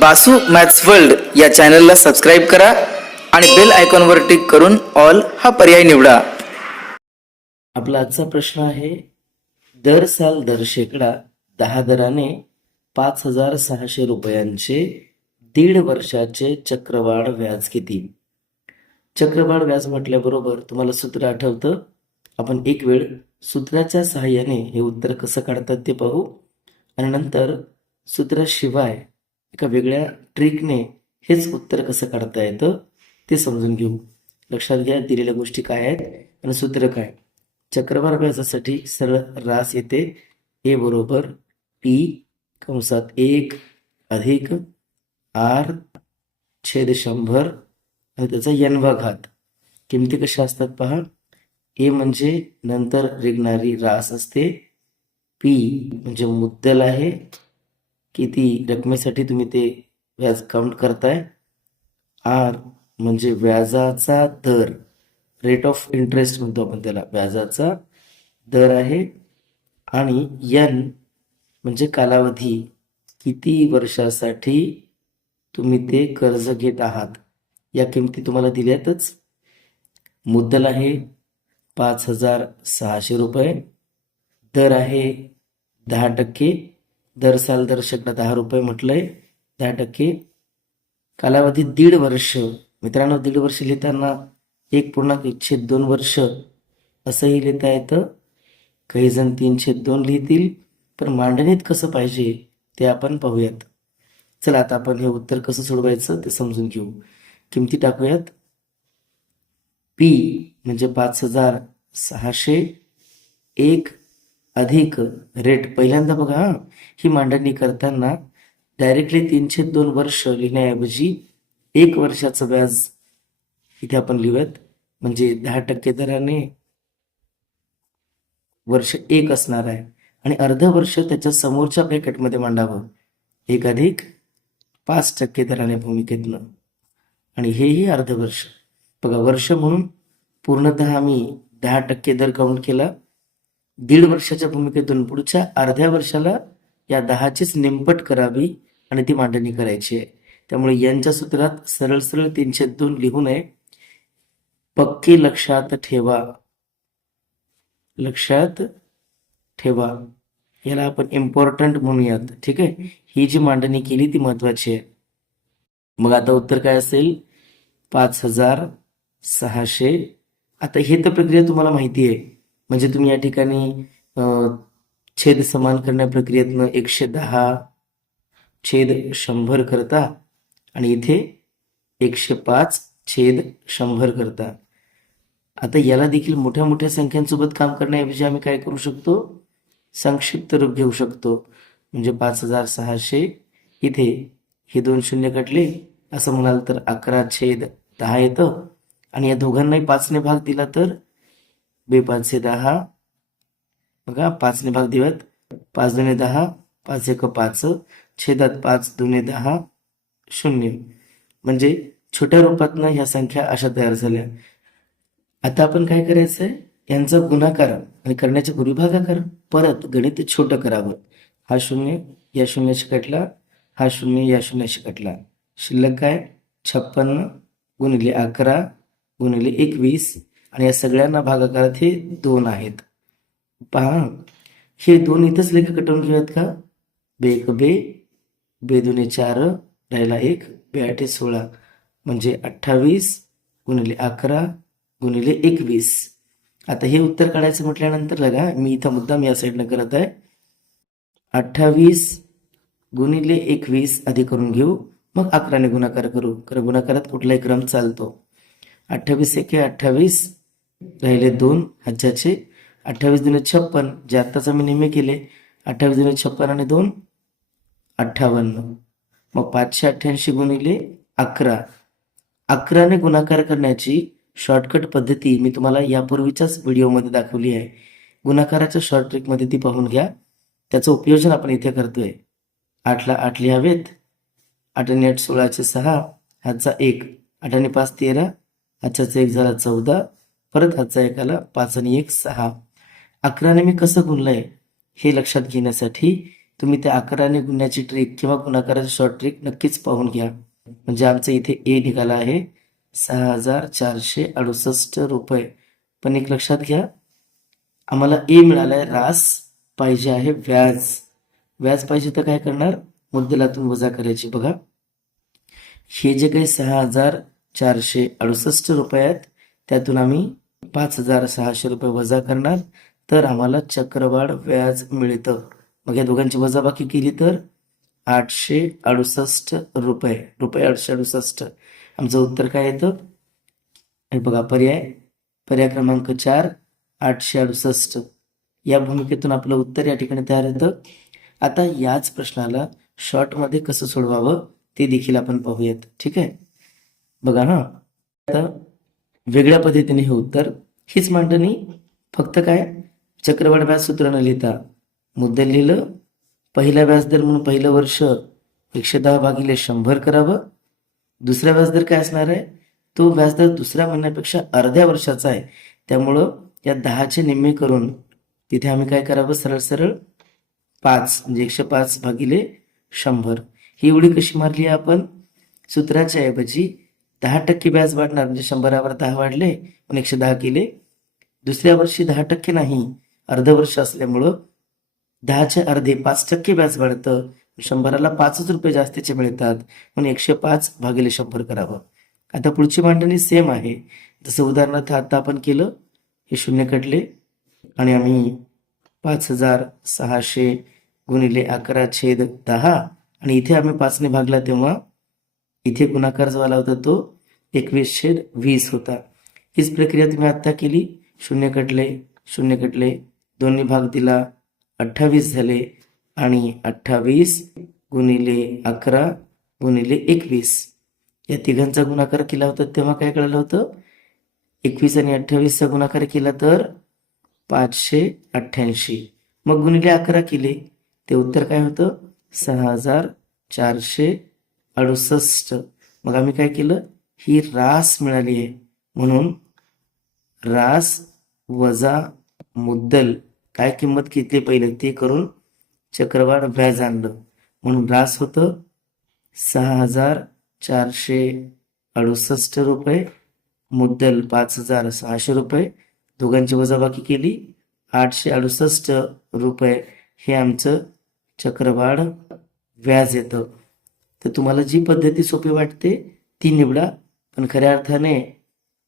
Basu maths world या चॅनलला subscribe करा आणि बेल आयकॉनवर क्लिक करून ऑल हा पर्याय निवडा. आपला आजचा प्रश्न आहे दर साल दर शेकडा दहा दराने पाच हजार सहाशे रुपयांचे दीड वर्षाचे चक्रवाढ व्याज किती? चक्रवाढ व्याज म्हटल्याबरोबर तुम्हाला सूत्र आठवतं? आपण एक वेळ सूत्राच्या सहाय्याने हे उत्तर कसं काढतात ते पाहू आणि नंतर सूत्राशिवाय एका वेगळ्या ट्रिकने हेच उत्तर कसं काढता येतं ते समजून घेऊ. लक्षात घ्या दिलेल्या गोष्टी काय आहेत आणि सूत्र काय चक्रवार व्याजासाठी सरळ रास येते. ए बरोबर पी कंसात एक अधिक आर छेद शंभर आणि त्याचा यनवा घात किमती कशा असतात पहा. ए म्हणजे नंतर रिगणारी रास असते. पी म्हणजे मुद्दल आहे. किती रकमेसाठी तुम्ही ते व्याज काउंट करताय? आर म्हणजे व्याजाचा दर रेट ऑफ इंटरेस्ट म्हणतो आपण त्याला. व्याजाचा दर आहे आणि यन म्हणजे कालावधी. किती वर्षासाठी तुम्ही ते कर्ज घेत आहात? या किमती तुम्हाला दिल्यातच. मुद्दल आहे पाच हजार सहाशे रुपये. दर आहे दहा टक्के. दर साल दर शेकडा दहा रुपये म्हटलंय दहा टक्के. कालावधी दीड वर्ष. मित्रांनो दीड वर्ष लिहिताना एक पूर्णांक एकशे दोन वर्ष असंही लिहिता येतं. काही जण तीनशे दोन लिहितील पण मांडणीत कसं पाहिजे ते आपण पाहूयात. चला आता आपण हे उत्तर कसं सोडवायचं ते समजून घेऊ. किमती टाकूयात. पी म्हणजे पाच हजार सहाशे एक अधिक रेट पहिल्यांदा बघा हा. ही मांडणी करताना डायरेक्टली तीनशे दोन वर्ष लिहिण्याऐवजी एक वर्षाचं व्याज इथे आपण लिहूयात. म्हणजे दहा टक्के दराने वर्ष एक असणार आहे. आणि अर्ध वर्ष त्याच्या समोरच्या ब्रॅकेटमध्ये मांडावं. एक अधिक पाच टक्के दराने भूमिकेतनं आणि हेही अर्ध वर्ष. बघा वर्ष म्हणून पूर्णतः आम्ही दहा टक्के दर काउंट केला? दीड वर्षाच्या भूमिकेतून पुढच्या अर्ध्या वर्षाला या दहाचीच नेमपट करावी आणि ती मांडणी करायची आहे. त्यामुळे यांच्या सूत्रात सरळ सरळ तीनशे दोन लिहू नये. पक्की लक्षात ठेवा. लक्षात ठेवा. याला आपण इम्पॉर्टंट म्हणूयात. ठीक आहे? ही जी मांडणी केली ती महत्वाची आहे. मग आता उत्तर काय असेल? पाच हजार सहाशे. आता हे तर प्रक्रिया तुम्हाला माहिती आहे. म्हणजे तुम्ही या ठिकाणी छेद समान करण्या प्रक्रियेतनं एकशे दहा छेद शंभर करता आणि इथे एकशे पाच छेद शंभर करता. आता याला देखील मोठ्या मोठ्या संख्यांसोबत काम करण्याऐवजी आम्ही काय करू शकतो? संक्षिप्त रूप घेऊ शकतो. म्हणजे पाच हजार सहाशे इथे हे दोन शून्य कटले. असं म्हणाल तर अकरा छेद दहा येतं. आणि या दोघांनाही पाचने भाग दिला तर बेपाचशे दहा. बघा पाचने भाग देऊयात पाच दोने दहा पाच एक पाच छेदात पाच दोन्ही दहा शून्य. म्हणजे छोट्या रूपातनं ह्या संख्या अशा तयार झाल्या. आता आपण काय करायचंय? यांचा गुणाकार आणि करण्याच्या पूर्वी भागाकार परत गणित छोटं करावं. हा शून्य या शून्याशी कटला. हा शून्य या शून्याशी कटला. शिल्लक काय? छप्पन्न गुणिले अकरा गुणिले एकवीस. आणि या सगळ्यांना भागाकारात हे दोन आहेत. पहा हे दोन इथंच लेख कटवून घेऊयात का? बे एक बे बे दुने चार राहिला एक बे आठे सोळा म्हणजे अठ्ठावीस गुणिले अकरा गुणिले एकवीस. आता हे उत्तर काढायचं म्हटल्यानंतर लगा मी इथं मुद्दाम या साईडनं करत आहे. अठ्ठावीस गुणिले एकवीस आधी करून घेऊ मग अकराने गुणाकार करू. कारण गुणाकारात कुठलाही क्रम चालतो. अठ्ठावीस एके अठ्ठावीस राहिले दोन हजारचे अठ्ठावीस दुने छप्पन जे आत्ताच आम्ही नेहमी केले अठ्ठावीस दुने छप्पन आणि दोन अठ्ठावन्न. मग पाचशे अठ्ठ्याऐंशी गुणिले अकरा. अकराने गुणाकार करण्याची शॉर्टकट पद्धती मी तुम्हाला यापूर्वीच्याच व्हिडिओमध्ये दाखवली आहे. गुणाकाराच्या शॉर्ट ट्रिकमध्ये ती पाहून घ्या. त्याचं उपयोजन आपण इथे करतोय. आठला आठ लिहावेत. आठ आणि आठ सोळाचे सहा हातचा एक. आठ आणि पाच तेरा हातचा एक झाला चौदा. परत हातचा एक आला पाच आणि एक सहा. अकराने मी कसं गुणलंय हे लक्षात घेण्यासाठी तुम्ही त्या अकराने गुणण्याची ट्रिक किंवा गुणाकाराची शॉर्ट ट्रिक नक्कीच पाहून घ्या. म्हणजे आमचं इथे ए निघाला आहे. सहा हजार चारशे अडुसष्ट रुपये. पण एक लक्षात घ्या आम्हाला ए मिळालाय रास पाहिजे आहे व्याज. व्याज पाहिजे तर काय करणार? मुद्दलातून वजा करायची बघा. हे जे काही सहा हजार चारशे अडुसष्ट रुपये आहेत त्यातून आम्ही पाच हजार सहाशे रुपये वजा करणार तर आम्हाला चक्रवाढ व्याज मिळतं. मग या दोघांची वजाबाकी केली तर आठशे अडुसष्ट रुपये रुपये आठशे अडुसष्ट. आमचं उत्तर काय येतं? हे बघा पर्याय. पर्याय क्रमांक चार आठशे अडुसष्ट. या भूमिकेतून आपलं उत्तर या ठिकाणी तयार होतं. आता याच प्रश्नाला शॉर्टमध्ये कसं सोडवावं ते देखील आपण पाहूयात. ठीक आहे? बघा ना. आता वेगळ्या पद्धतीने हे उत्तर. हीच मांडणी फक्त काय? चक्रवाढ व्याज सूत्र न लिहिता. मुद्दल लिहिलं. पहिला व्याजदर म्हणून पहिलं वर्ष एकशे दहा भागिले शंभर करावं. दुसरा व्याजदर काय असणार आहे? तो व्याजदर दुसऱ्या महिन्यापेक्षा अर्ध्या वर्षाचा आहे. त्यामुळं या दहाचे निम्मे करून तिथे आम्ही काय करावं? सरळ सरळ पाच म्हणजे एकशे पाच भागिले शंभर. ही एवढी कशी मारली आहे आपण? सूत्राच्या ऐवजी दहा टक्के व्याज वाढणार म्हणजे शंभरावर दहा वाढले पण एकशे दहा केले. दुसऱ्या वर्षी दहा टक्के नाही अर्ध वर्ष असल्यामुळं दहाचे अर्धे पाच टक्के व्याज वाढतं. शंभराला पाचच रुपये जास्तीचे मिळतात म्हणून एकशे पाच भागिले शंभर करावं. आता पुढची मांडणी सेम आहे. जसं उदाहरणार्थ आता आपण केलं हे शून्य कटले आणि आम्ही पाच हजार सहाशे गुणिले अकरा छेद दहा आणि इथे आम्ही पाचने भागला तेव्हा इथे गुणाकार जो आला होता तो एकवीस छेद वीस होता. हीच प्रक्रिया तुम्ही आत्ता केली. शून्य कटले शून्य कटले. दोन्ही भाग दिला. अठ्ठावीस झाले आणि अठ्ठावीस गुणिले अकरा गुणिले एकवीस. या तिघांचा गुणाकार केला होता तेव्हा काय कळलं होतं? एकवीस आणि अठ्ठावीसचा गुणाकार केला तर पाचशे अठ्ठ्याऐंशी. मग गुणिले अकरा केले. ते उत्तर काय होतं? सहा हजार चारशे अडुसष्ट. मग आम्ही काय केलं? ही रास मिळाली आहे. म्हणून रास वजा मुद्दल काय किंमत घेतली पहिले? ते करून चक्रवाढ व्याज आणलं. म्हणून रास होतं सहा हजार चारशे अडुसष्ट रुपये. मुद्दल पाच हजार सहाशे रुपये. दोघांची वजाबाकी केली. आठशे अडुसष्ट रुपये हे आमचं चक्रवाढ व्याज येतं. तर तुम्हाला जी पद्धती सोपी वाटते ती निवडा. पण खऱ्या अर्थाने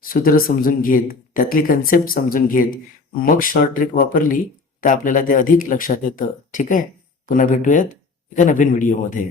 सूत्र समजून घेत त्यातली कन्सेप्ट समजून घेत मग शॉर्ट ट्रिक वापरली तर आपल्याला ते अधिक लक्षात येतं. ठीक आहे? पुन्हा भेटूयात एका नवीन व्हिडिओमध्ये